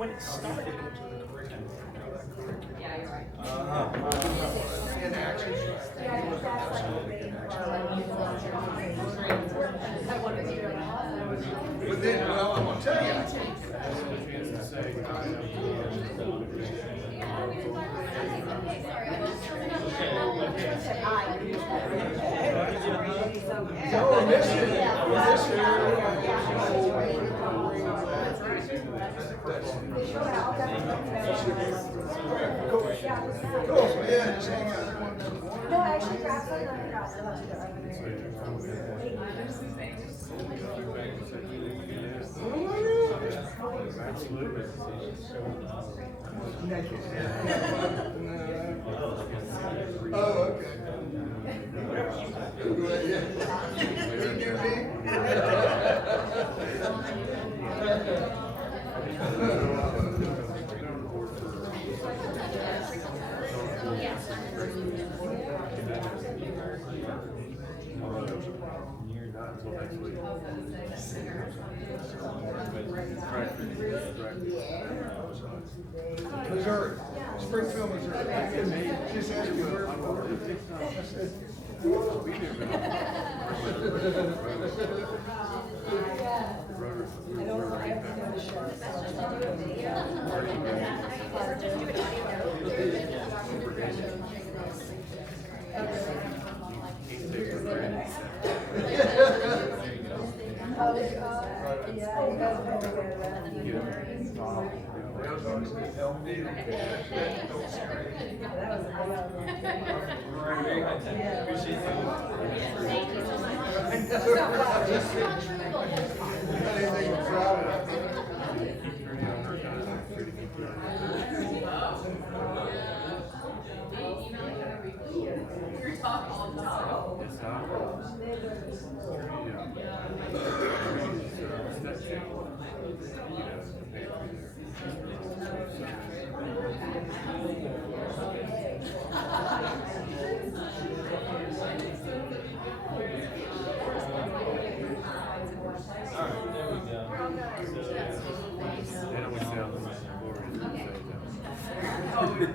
when it started. Yeah, you're right. In action. But then, well, I'm gonna tell you. Cool, yeah, just hang out. No, I actually grabbed some of them across the Oh, okay. Missouri, Springfield, Missouri. Just asked me where. I said,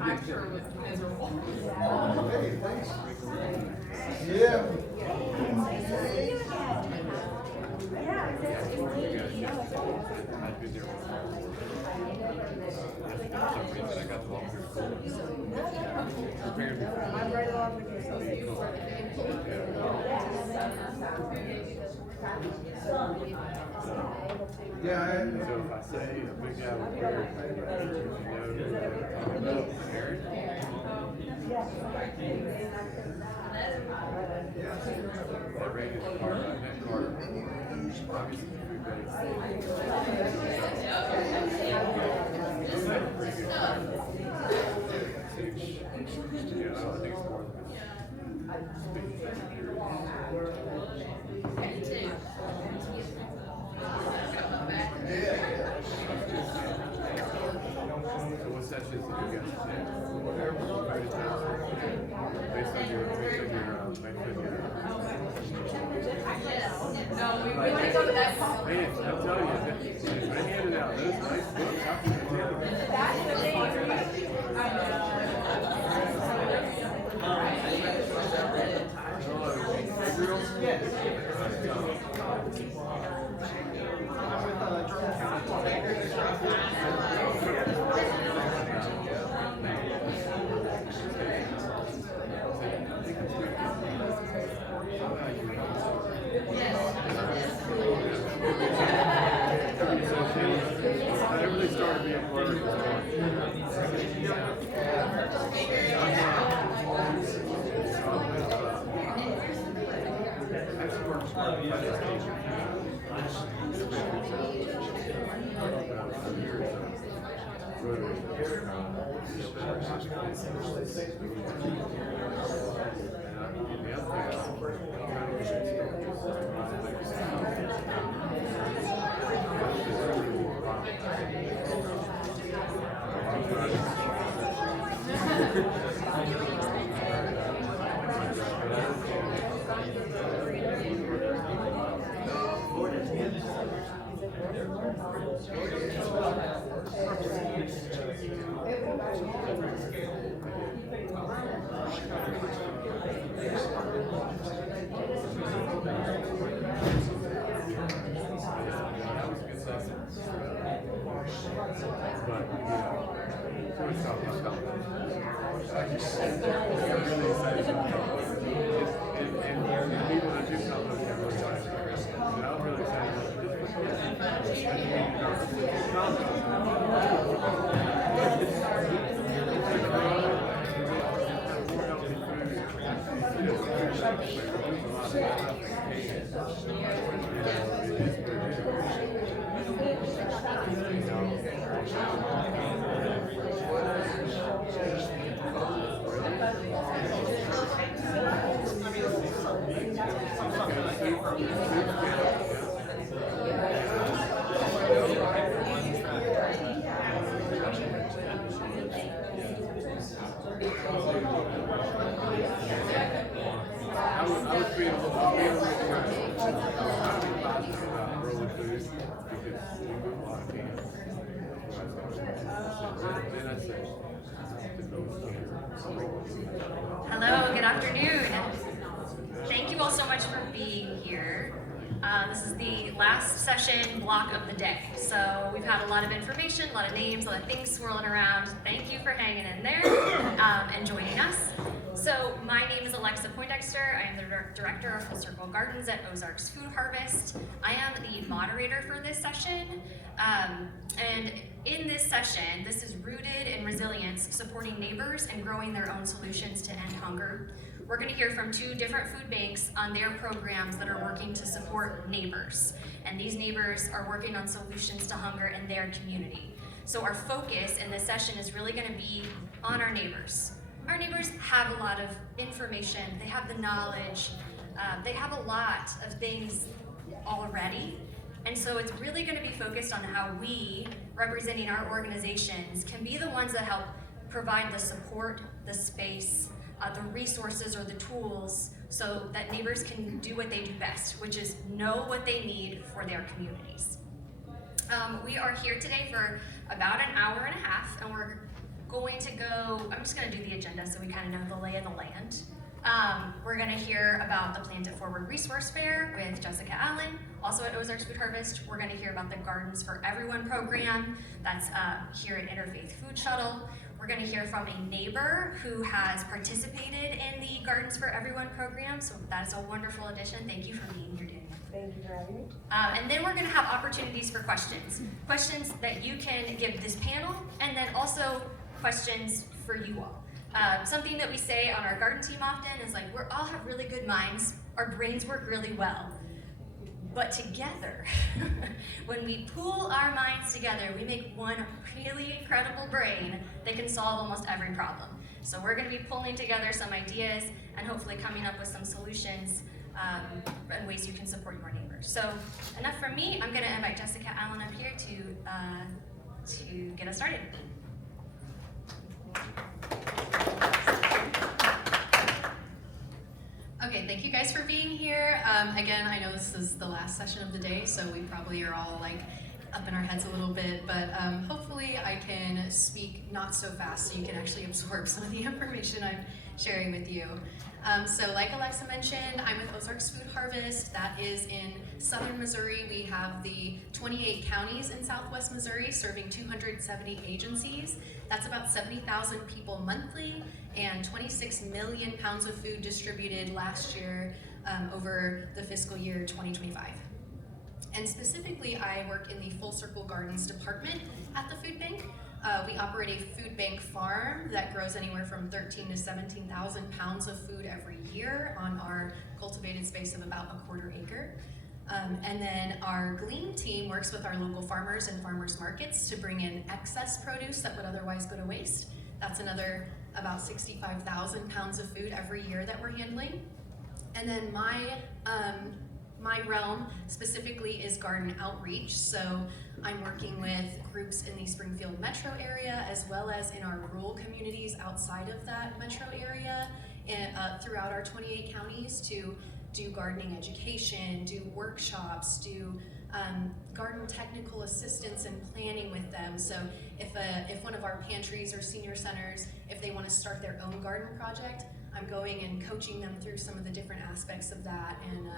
I'm sure it was miserable. Hey, thanks. Yeah. I'm right along with you. Yeah, So if I say a big guy with beard, that rated card, that card, obviously food based. Yeah, I don't think it's more than So what's that shit that you guys say? Based on your No, we want to go to that part. man, I'm telling you, they handed out those nice books. How can you tell? That's the thing. Everybody started being blurry. But so it's tough. It's tough. I'm really excited about it. And people that do come up here really like it. And I'm really excited about it. I would feel positive about early food because we move a lot of cans. Then I say, Hello, good afternoon. Thank you all so much for being here. This is the last session block of the day. So we've had a lot of information, a lot of names, a lot of things swirling around. Thank you for hanging in there and joining us. So my name is Poindexter. I am the director of Full Circle Gardens at Ozarks Food Harvest. I am the moderator for this session. And in this session, this is rooted in resilience, supporting neighbors and growing their own solutions to end hunger. We're going to hear from 2 different food banks on their programs that are working to support neighbors. And these neighbors are working on solutions to hunger in their community. So our focus in this session is really going to be on our neighbors. Our neighbors have a lot of information, they have the knowledge, they have a lot of things already. And so it's really going to be focused on how we, representing our organizations, can be the ones that help provide the support, the space, the resources or the tools so that neighbors can do what they do best, which is know what they need for their communities. We are here today for about an hour and a half, and we're going to go, I'm just going to do the agenda so we kind of know the lay of the land. We're going to hear about the Plant It Forward Resource Fair with Jessica Allen. Also at Ozarks Food Harvest, we're going to hear about the Gardens for Everyone program that's here at Interfaith Food Shuttle. We're going to hear from a neighbor who has participated in the Gardens for Everyone program, so that's a wonderful addition. Thank you for being here, Daniel. Thank you for having me. And then we're going to have opportunities for questions. Questions that you can give this panel, and then also questions for you all. Something that we say on our garden team often is like, we all have really good minds, our brains work really well. But together, when we pool our minds together, we make one really incredible brain that can solve almost every problem. So we're going to be pulling together some ideas and hopefully coming up with some solutions and ways you can support your neighbors. So enough from me. I'm going to invite Jessica Allen up here to get us started. Okay, thank you guys for being here. Again, I know this is the last session of the day, so we probably are all like up in our heads a little bit, but hopefully I can speak not so fast so you can actually absorb some of the information I'm sharing with you. So like Alexa mentioned, I'm with Ozarks Food Harvest. That is in southern Missouri. We have the 28 counties in southwest Missouri serving 270 agencies. That's about 70,000 people monthly and 26 million pounds of food distributed last year over the fiscal year 2025. And specifically, I work in the Full Circle Gardens department at the food bank. We operate a food bank farm that grows anywhere from 13 to 17,000 pounds of food every year on our cultivated space of about a quarter acre. And then our Glean team works with our local farmers and farmers markets to bring in excess produce that would otherwise go to waste. That's another about 65,000 pounds of food every year that we're handling. And then my realm specifically is garden outreach. So I'm working with groups in the Springfield metro area as well as in our rural communities outside of that metro area and throughout our 28 counties to do gardening education, do workshops, do garden technical assistance and planning with them. So if one of our pantries or senior centers, if they want to start their own garden project, I'm going and coaching them through some of the different aspects of that and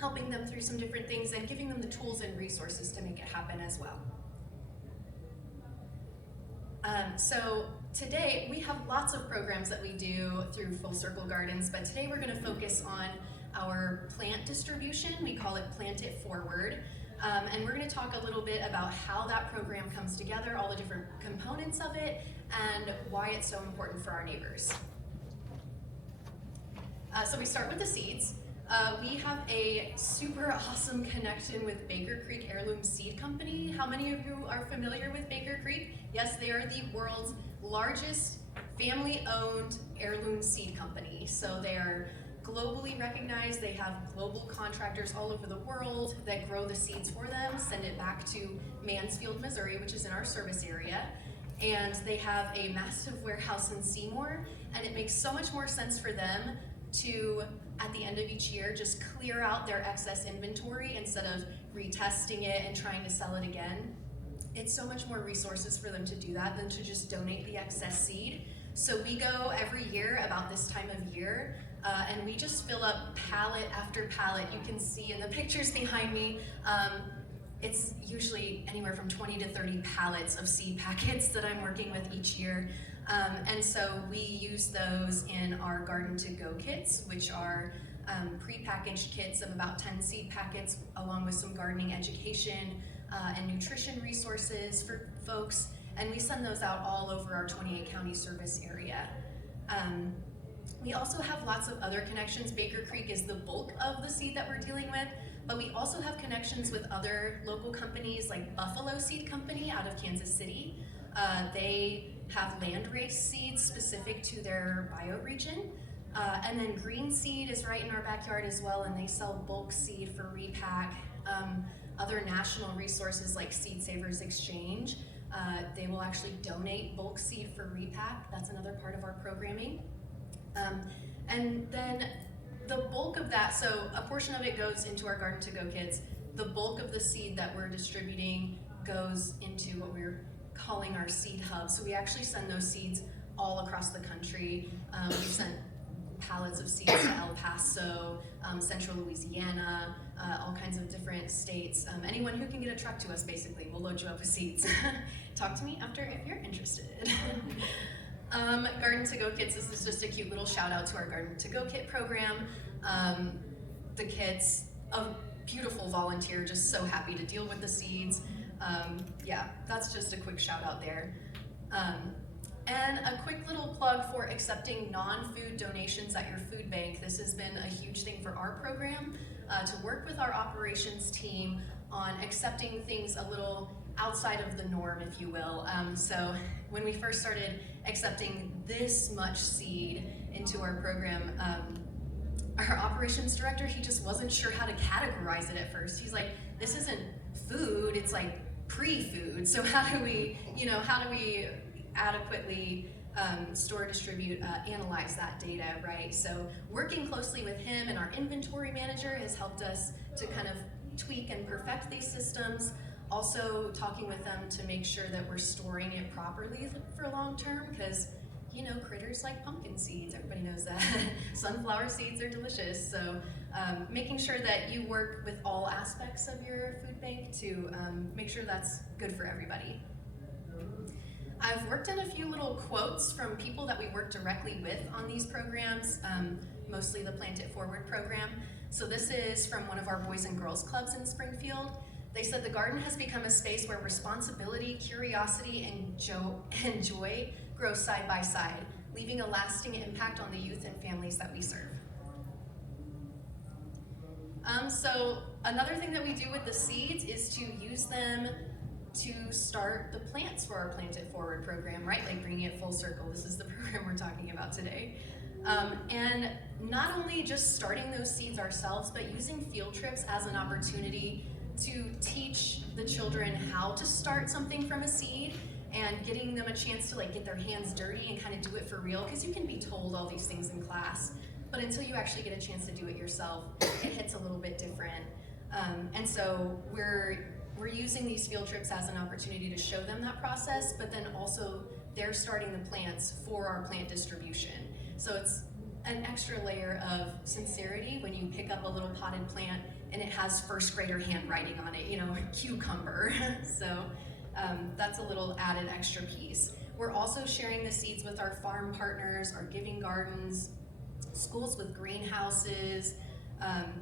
helping them through some different things and giving them the tools and resources to make it happen as well. So today we have lots of programs that we do through Full Circle Gardens, but today we're going to focus on our plant distribution. We call it Plant It Forward. And we're going to talk a little bit about how that program comes together, all the different components of it, and why it's so important for our neighbors. So we start with the seeds. We have a super awesome connection with Baker Creek Heirloom Seed Company. How many of you are familiar with Baker Creek? Yes, they are the world's largest family-owned heirloom seed company. So they are globally recognized. They have global contractors all over the world that grow the seeds for them, send it back to Mansfield, Missouri, which is in our service area. And they have a massive warehouse in Seymour, and it makes so much more sense for them to, at the end of each year, just clear out their excess inventory instead of retesting it and trying to sell it again. It's so much more resources for them to do that than to just donate the excess seed. So we go every year about this time of year, and we just fill up pallet after pallet. You can see in the pictures behind me, it's usually anywhere from 20 to 30 pallets of seed packets that I'm working with each year. And so we use those in our Garden to Go kits, which are pre-packaged kits of about 10 seed packets, along with some gardening education and nutrition resources for folks. And we send those out all over our 28 county service area. We also have lots of other connections. Baker Creek is the bulk of the seed that we're dealing with, but we also have connections with other local companies like Buffalo Seed Company out of Kansas City. They have land-raised seeds specific to their bioregion. And then Green Seed is right in our backyard as well, and they sell bulk seed for repack. Other national resources like Seed Savers Exchange, they will actually donate bulk seed for repack. That's another part of our programming. And then the bulk of that, so a portion of it goes into our Garden to Go kits. The bulk of the seed that we're distributing goes into what we're calling our seed hub. So we actually send those seeds all across the country. We sent pallets of seeds to El Paso, central Louisiana, all kinds of different states. Anyone who can get a truck to us, basically, we'll load you up with seeds. Talk to me after if you're interested. Garden to Go kits, this is just a cute little shout out to our Garden to Go kit program. The kits, a beautiful volunteer, just so happy to deal with the seeds. Yeah, that's just a quick shout out there. And a quick little plug for accepting non-food donations at your food bank. This has been a huge thing for our program, to work with our operations team on accepting things a little outside of the norm, if you will. So when we first started accepting this much seed into our program, our operations director, he just wasn't sure how to categorize it at first. He's like, this isn't food, it's like pre-food. So how do we adequately store, distribute, analyze that data, right? So working closely with him and our inventory manager has helped us to kind of tweak and perfect these systems. Also talking with them to make sure that we're storing it properly for long term, because critters like pumpkin seeds, everybody knows that. Sunflower seeds are delicious. So making sure that you work with all aspects of your food bank to make sure that's good for everybody. I've worked in a few little quotes from people that we work directly with on these programs, mostly the Plant It Forward program. So this is from one of our Boys and Girls Clubs in Springfield. They said, the garden has become a space where responsibility, curiosity, and joy grow side by side, leaving a lasting impact on the youth and families that we serve. So another thing that we do with the seeds is to use them to start the plants for our Plant It Forward program, right? Like bringing it full circle. This is the program we're talking about today. And not only just starting those seeds ourselves, but using field trips as an opportunity to teach the children how to start something from a seed and getting them a chance to get their hands dirty and kind of do it for real, because you can be told all these things in class, but until you actually get a chance to do it yourself, it hits a little bit different. And so we're using these field trips as an opportunity to show them that process, but then also they're starting the plants for our plant distribution. So it's an extra layer of sincerity when you pick up a little potted plant and it has first grader handwriting on it, cucumber. So that's a little added extra piece. we're also sharing the seeds with our farm partners, our giving gardens, schools with greenhouses,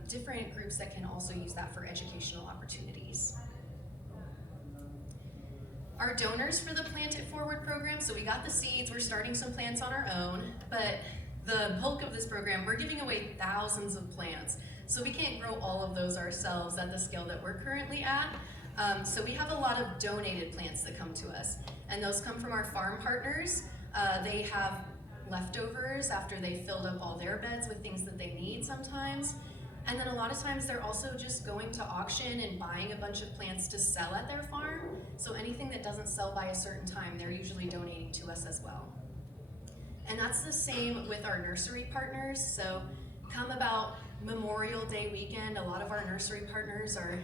different groups that can also use that for educational opportunities. Our donors for the Plant It Forward program, so we got the seeds, we're starting some plants on our own, but the bulk of this program, we're giving away thousands of plants. So we can't grow all of those ourselves at the scale that we're currently at. So we have a lot of donated plants that come to us, and those come from our farm partners. They have leftovers after they filled up all their beds with things that they need sometimes. And then a lot of times they're also just going to auction and buying a bunch of plants to sell at their farm. So anything that doesn't sell by a certain time, they're usually donating to us as well. And that's the same with our nursery partners. So come about Memorial Day weekend, a lot of our nursery partners are,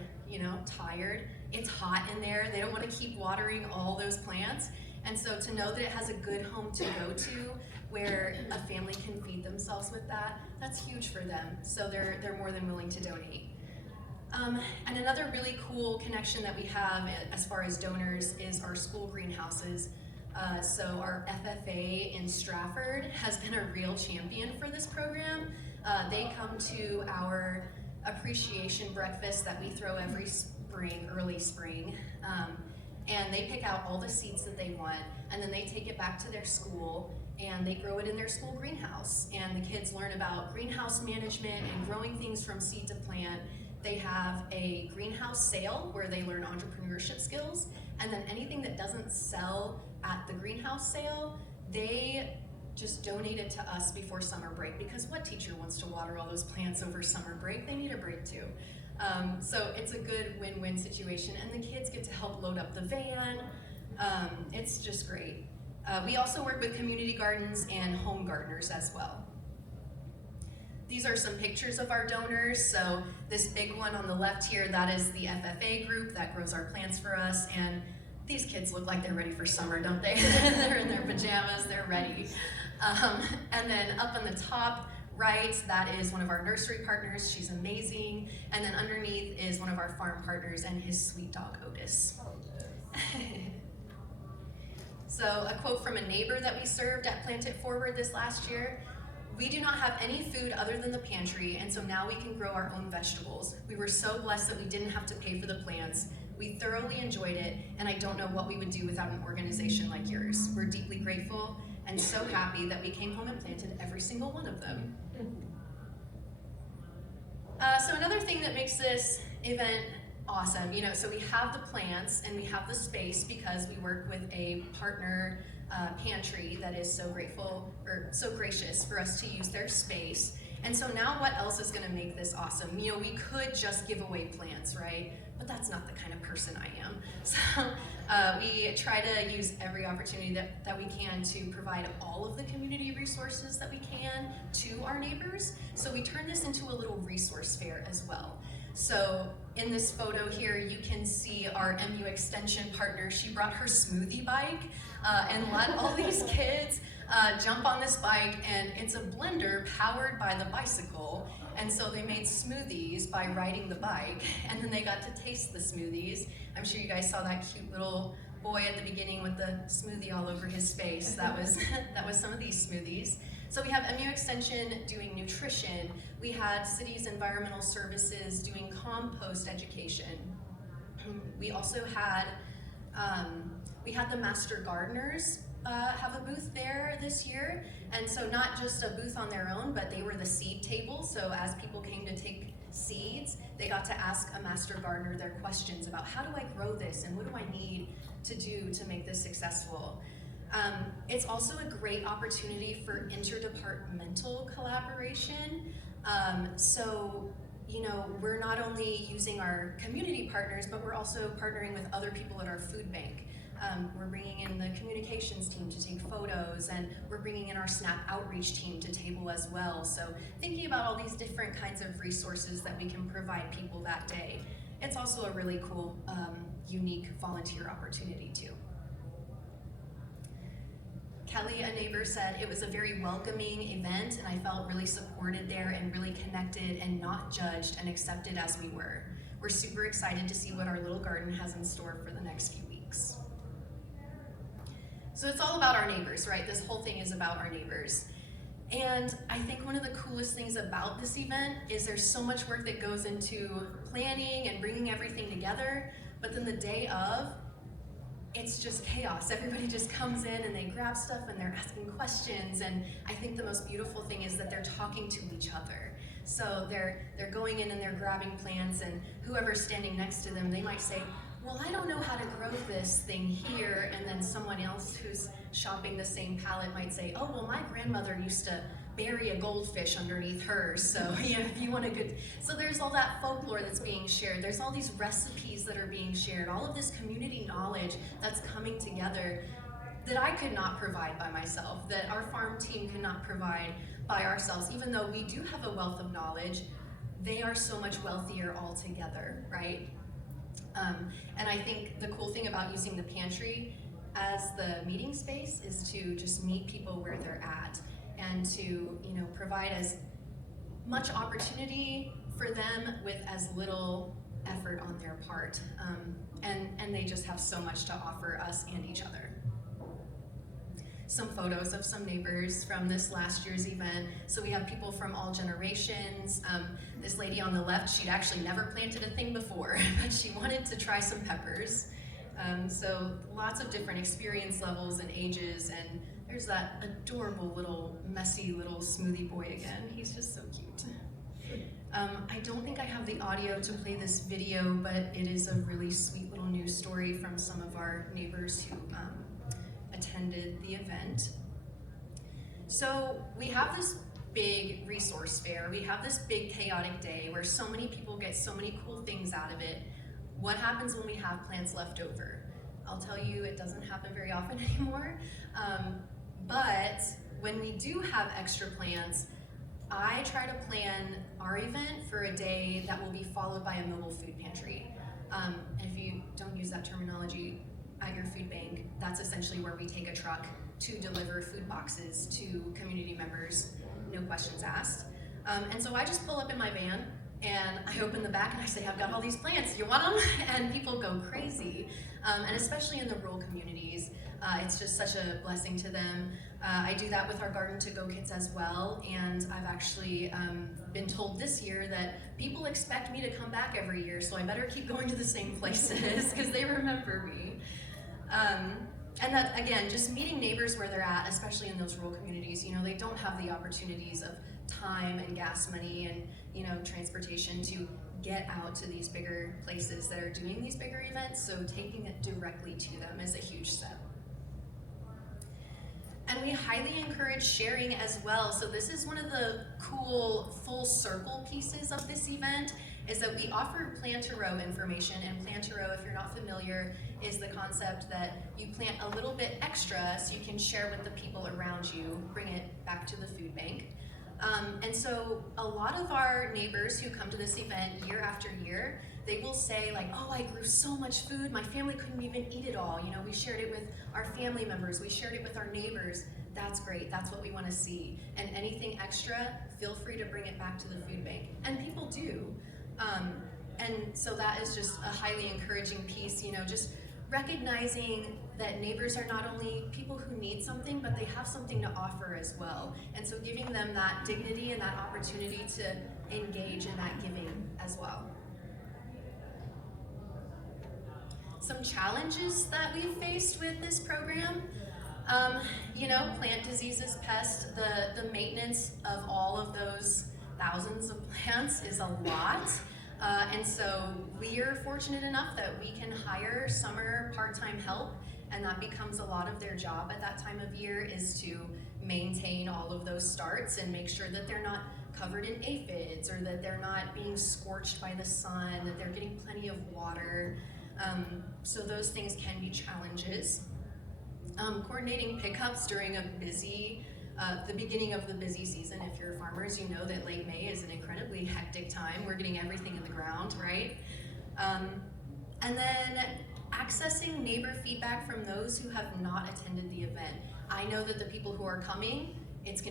tired. It's hot in there. They don't want to keep watering all those plants. And so to know that it has a good home to go to where a family can feed themselves with that, that's huge for them. So they're more than willing to donate. And another really cool connection that we have as far as donors is our school greenhouses. So our FFA in Stratford has been a real champion for this program. They come to our appreciation breakfast that we throw every spring, early spring. And they pick out all the seeds that they want, and then they take it back to their school and they grow it in their school greenhouse. And the kids learn about greenhouse management and growing things from seed to plant. They have a greenhouse sale where they learn entrepreneurship skills, and then anything that doesn't sell at the greenhouse sale, they just donate it to us before summer break, because what teacher wants to water all those plants over summer break? They need a break too. So it's a good win-win situation, and the kids get to help load up the van. It's just great. We also work with community gardens and home gardeners as well. These are some pictures of our donors. So this big one on the left here, that is the FFA group that grows our plants for us. And these kids look like they're ready for summer, don't they? They're in their pajamas, they're ready. And then up on the top right, that is one of our nursery partners. She's amazing. And then underneath is one of our farm partners and his sweet dog, Otis. So a quote from a neighbor that we served at Plant It Forward this last year: "We do not have any food other than the pantry, and so now we can grow our own vegetables. We were so blessed that we didn't have to pay for the plants. We thoroughly enjoyed it, and I don't know what we would do without an organization like yours. We're deeply grateful and so happy that we came home and planted every single one of them." So another thing that makes this event awesome, so we have the plants and we have the space because we work with a partner pantry that is so gracious for us to use their space. And so now what else is gonna make this awesome? We could just give away plants, right? But that's not the kind of person I am. So we try to use every opportunity that we can to provide all of the community resources that we can to our neighbors. So we turn this into a little resource fair as well. So in this photo here, you can see our MU Extension partner. She brought her smoothie bike and let all these kids jump on this bike, and it's a blender powered by the bicycle. And so they made smoothies by riding the bike, and then they got to taste the smoothies. I'm sure you guys saw that cute little boy at the beginning with the smoothie all over his face. That was some of these smoothies. So we have MU Extension doing nutrition. We had Cities Environmental Services doing compost education. We also had the Master Gardeners have a booth there this year. And so not just a booth on their own, but they were the seed table. So as people came to take seeds, they got to ask a Master Gardener their questions about how do I grow this and what do I need to do to make this successful. It's also a great opportunity for interdepartmental collaboration. So we're not only using our community partners, but we're also partnering with other people at our food bank. We're bringing in the communications team to take photos, and we're bringing in our SNAP outreach team to table as well. So thinking about all these different kinds of resources that we can provide people that day. It's also a really cool, unique volunteer opportunity too. Kelly, a neighbor, said it was a very welcoming event, and I felt really supported there and really connected and not judged and accepted as we were. We're super excited to see what our little garden has in store for the next few weeks. So it's all about our neighbors, right? This whole thing is about our neighbors. And I think one of the coolest things about this event is there's so much work that goes into planning and bringing everything together, but then the day of, it's just chaos. Everybody just comes in and they grab stuff and they're asking questions, and I think the most beautiful thing is that they're talking to each other. So they're going in and they're grabbing plants, and whoever's standing next to them, they might say, well, I don't know how to grow this thing here, and then someone else who's shopping the same pallet might say, oh, well, my grandmother used to bury a goldfish underneath hers, so yeah, if you want a good, so there's all that folklore that's being shared, there's all these recipes that are being shared, all of this community knowledge that's coming together that I could not provide by myself, that our farm team cannot provide by ourselves. Even though we do have a wealth of knowledge, they are so much wealthier all together, right? And I think the cool thing about using the pantry as the meeting space is to just meet people where they're at, and to provide as much opportunity for them with as little effort on their part. And they just have so much to offer us and each other. Some photos of some neighbors from this last year's event. So we have people from all generations. This lady on the left, she'd actually never planted a thing before, but she wanted to try some peppers. So lots of different experience levels and ages, and there's that adorable little, messy little smoothie boy again. He's just so cute. I don't think I have the audio to play this video, but it is a really sweet little news story from some of our neighbors who attended the event. So we have this big resource fair. We have this big chaotic day where so many people get so many cool things out of it. What happens when we have plants left over? I'll tell you, it doesn't happen very often anymore. But when we do have extra plants, I try to plan our event for a day that will be followed by a mobile food pantry. And if you don't use that terminology at your food bank, that's essentially where we take a truck to deliver food boxes to community members, no questions asked. And so I just pull up in my van and I open the back and I say, I've got all these plants, you want them? And people go crazy. And especially in the rural communities, it's just such a blessing to them. I do that with our Garden to Go kits as well, and I've actually been told this year that people expect me to come back every year, so I better keep going to the same places because they remember me. And that, again, just meeting neighbors where they're at, especially in those rural communities, they don't have the opportunities of time and gas money and transportation to get out to these bigger places that are doing these bigger events, so taking it directly to them is a huge step. And we highly encourage sharing as well. So this is one of the cool full circle pieces of this event, is that we offer plant-a-row information. And plant-a-row, if you're not familiar, is the concept that you plant a little bit extra so you can share with the people around you, bring it back to the food bank. And so a lot of our neighbors who come to this event year after year, they will say like, oh, I grew so much food, my family couldn't even eat it all. We shared it with our family members, we shared it with our neighbors. That's great, that's what we want to see. And anything extra, feel free to bring it back to the food bank. And people do. And so that is just a highly encouraging piece, just recognizing that neighbors are not only people who need something, but they have something to offer as well. And so giving them that dignity and that opportunity to engage in that giving as well. Some challenges that we've faced with this program, plant diseases, pests, the maintenance of all of those thousands of plants is a lot. And so we are fortunate enough that we can hire summer part-time help, and that becomes a lot of their job at that time of year, is to maintain all of those starts and make sure that they're not covered in aphids, or that they're not being scorched by the sun, that they're getting plenty of water. So those things can be challenges. Coordinating pickups during a busy, the beginning of the busy season. If you're farmers, you know that late May is an incredibly hectic time. We're getting everything in the ground, right? And then accessing neighbor feedback from those who have not attended the event. I know that the people who are coming, it's